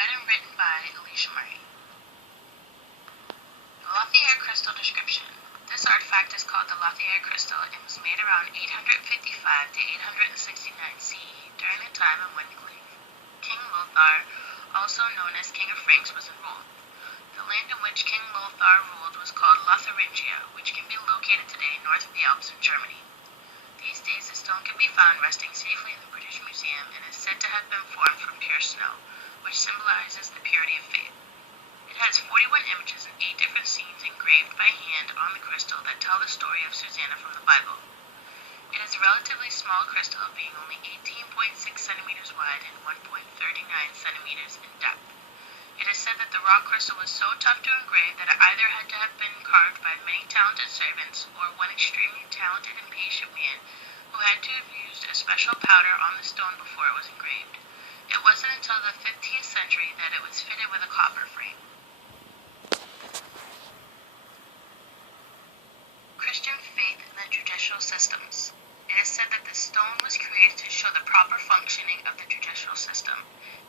read and written by Alicia Murray. The Lothair crystal description. This artifact is called the Lothair crystal and was made around 855 to 869 CE during the time of when King Lothair, also known as King of Franks, was in rule. The land in which King Lothair ruled was called Lotharingia, which can be located today north of the Alps in Germany. These days, the stone can be found resting safely in the British Museum and is said to have been formed from pure snow, which symbolizes the purity of faith. It has 41 images and 8 different scenes engraved by hand on the crystal that tell the story of Susanna from the Bible. It is a relatively small crystal, being only 18.6 centimeters wide and 1.39 centimeters in depth. It is said that the rock crystal was so tough to engrave that it either had to have been carved by many talented servants or one extremely talented and patient man who had to have used a special powder on the stone before it was engraved. It wasn't until the 15th century that it was fitted with a copper frame. Christian faith and the judicial systems. It is said that the stone was created to show the proper functioning of the judicial system,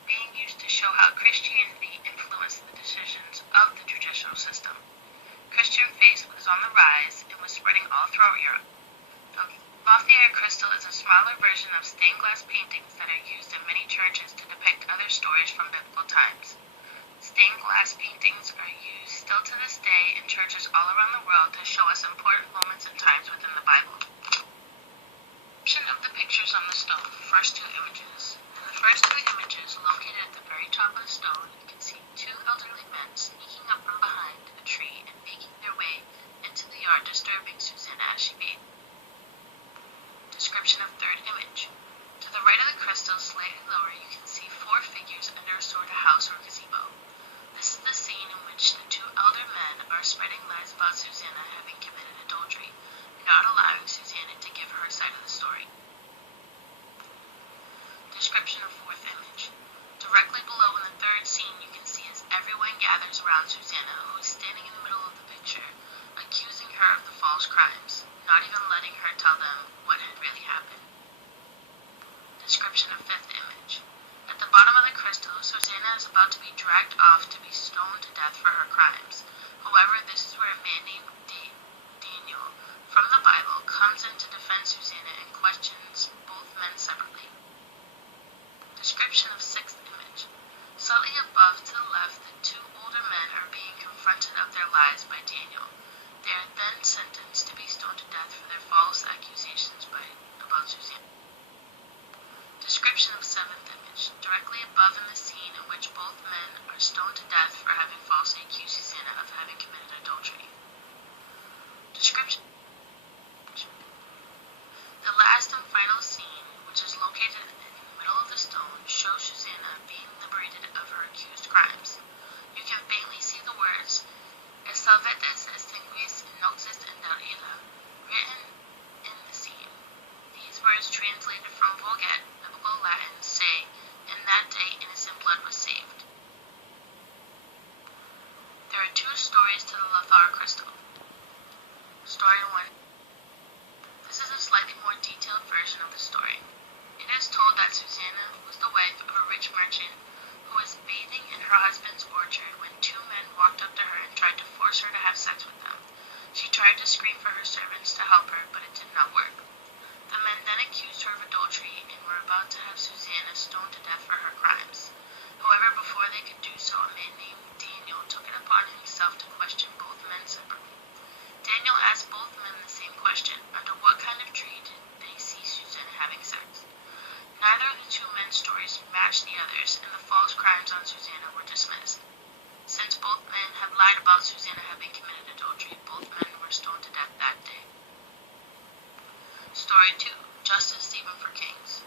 being used to show how Christianity influenced the decisions of the judicial system. Christian faith was on the rise and was spreading all throughout Europe. The Lothair crystal is a smaller version of stained glass paintings that are used in many churches to depict other stories from biblical times. Stained glass paintings are used still to this day in churches all around the world to show us important moments and times within the Bible. Description of the pictures on the stone. First 2 images. In the first 2 images, located at the very top of the stone, you can see 2 elderly men sneaking up from behind a tree and making their way into the yard, disturbing Susanna as she bathed. Description of third image. To the right of the crystal, slightly lower, you can see 4 figures under a sort of house or gazebo. This is the scene in which the 2 elder men are spreading lies about Susanna having committed adultery, not allowing Susanna to give her side of the story. Description of fourth image. Directly below in the third scene, you can see as everyone gathers around Susanna, who is standing in the middle of the picture, accusing her of the false crimes, not even letting her tell them what had really happened. Description of fifth image. At the bottom of the crystal, Susanna is about to be dragged off to be stoned to death for her crimes. However, this is where a man named Daniel from the Bible comes in to defend Susanna and questions both men separately. Description of sixth image. Slightly above to the left, the 2 older men are being confronted of their lies by Daniel. They are then sentenced to be stoned to death for their false accusations about Susanna. Description of seventh image. Directly above in the scene in which both men are stoned to death for having falsely accused Susanna of having committed adultery. Description. The last and final scene, which is located in the middle of the stone, shows Susanna being liberated of her accused crimes. You can faintly see the words, "Es salvetes extinguis noxis in del illa," written in the scene. These words, translated from Vulgate, biblical Latin, say, "In that day innocent blood was saved." There are 2 stories to the Lothair crystal. Story 1. This is a slightly more detailed version of the story. It is told that Susanna was the wife of a rich merchant who was bathing in her husband's orchard when 2 men walked up to her and tried to force her to have sex with them. She tried to scream for her servants to help her, but it did not work. The men then accused her of adultery and were about to have Susanna stoned to death for her crimes. However, before they could do so, a man named Daniel took it upon himself to question both men separately. Daniel asked both men the same question: under what kind of tree did they see Susanna having sex? Neither of the 2 men's stories matched the others, and the false crimes on Susanna were dismissed. Since both men had lied about Susanna having committed adultery, both men were stoned to death that day. Story 2. Justice even for kings.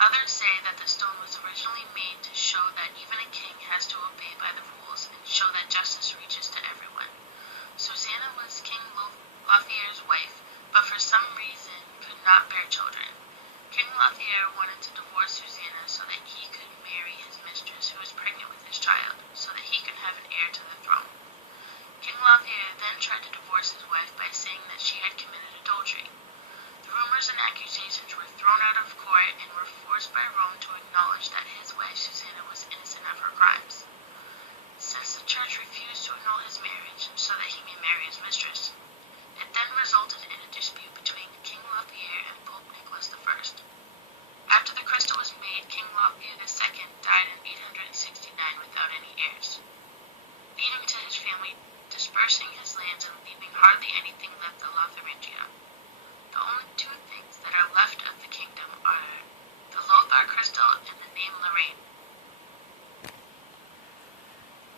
Others say that the stone was originally made to show that even a king has to obey by the rules and show that justice reaches to everyone. Susanna was King Lothair's wife, but for some reason could not bear children. King Lothair wanted to divorce Susanna so that he could marry his mistress, who was pregnant with his child, so that he could have an heir to the throne. King Lothair then tried to divorce his wife by saying that she had committed adultery. The rumors and accusations were thrown out of court and were forced by Rome to acknowledge that his wife Susanna was innocent of her crimes. so that he may marry his mistress. It then resulted in a dispute between King Lothair and Pope Nicholas I. After the crystal was made, King Lothair II died in 869 without any heirs, leading to his family dispersing his lands and leaving hardly anything left of Lotharingia. The only two things that are left of the kingdom are the Lothair crystal and the name Lorraine.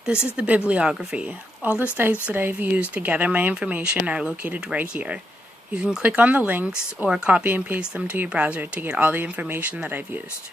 This is the bibliography. All the sites that I've used to gather my information are located right here. You can click on the links or copy and paste them to your browser to get all the information that I've used.